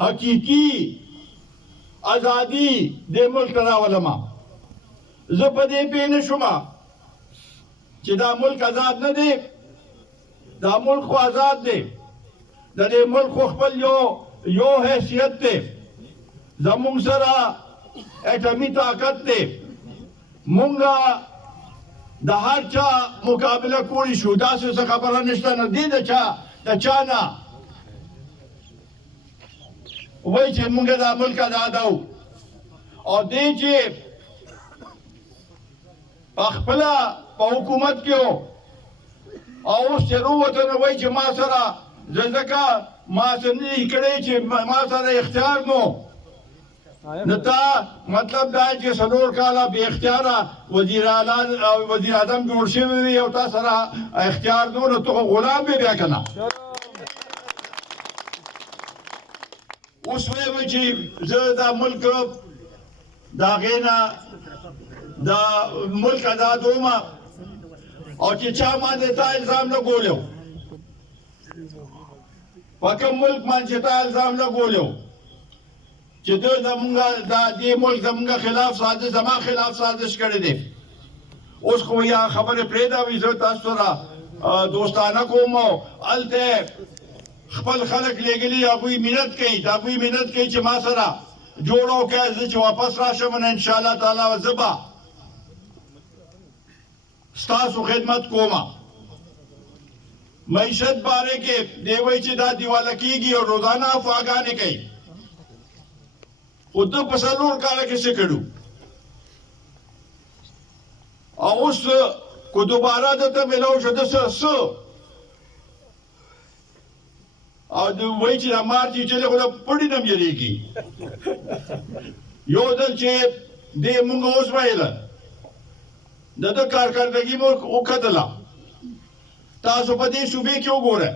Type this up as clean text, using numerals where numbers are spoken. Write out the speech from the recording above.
حقیقي ازادي د ملک راولما. زه په دې پوه نه شوم چې دا ملک آزاد نه دی. دا ملک خو آزاد دی. د دې ملک خو خپل یو حیثیت دی. زمونږ سره اټمي طاقت دی. مونږ د هر چا مقابله کولی شو. داسې څه خبره نشته نه دی د چا نه وایي چې مونږ دا ملک آزاد او دی چې پخپله په حکومت کې و او اوس چې راووته نو وایي چې ما سره ځکه ما څه نه دي کړی چې ما سره اختیار نو تا مطلب دا چې څلور کاله بې اختیاره وزیر اعظم جوړ شوی وي او تا سره اختیار نو ته خو غلام وې بیا که نه. اوس وایي چې زه دا ملک د هغې نه د ملک آزادوم او چې چا باندې تا الزام لګولی و په کوم ملک باندې چې تا الزام لګولی و چې دوی زمونږ د دې ملک زمونږ خلاف سازش زما خلاف سازش کړی دی. اوس خو یا خبرې پرېږده وي زه تاسو سره دوستانه کوم او هلته خپل خلک لېږلي هغوی منت کوي. د هغوی منت کوي چې ما سره جوړ وکړه. زه چې واپس راشم نو انشاءالله تعالی زه به ستاسو خدمت کوم. معیشت باره کې دی وایي چې دا دیواله کېږي او روزانه افواګانې کوي. خو ده په څلور کاله کې څه کړو او اوس که دوباره دته میلاو شو ده څه او وایي چې دا مار چیچلې خو د پړي نه م یېرېږي. یو ځل چې دې مونږ اوس ویله د ده کارکردګي مو وکتله. تاسو په دې صوبې کې وګوره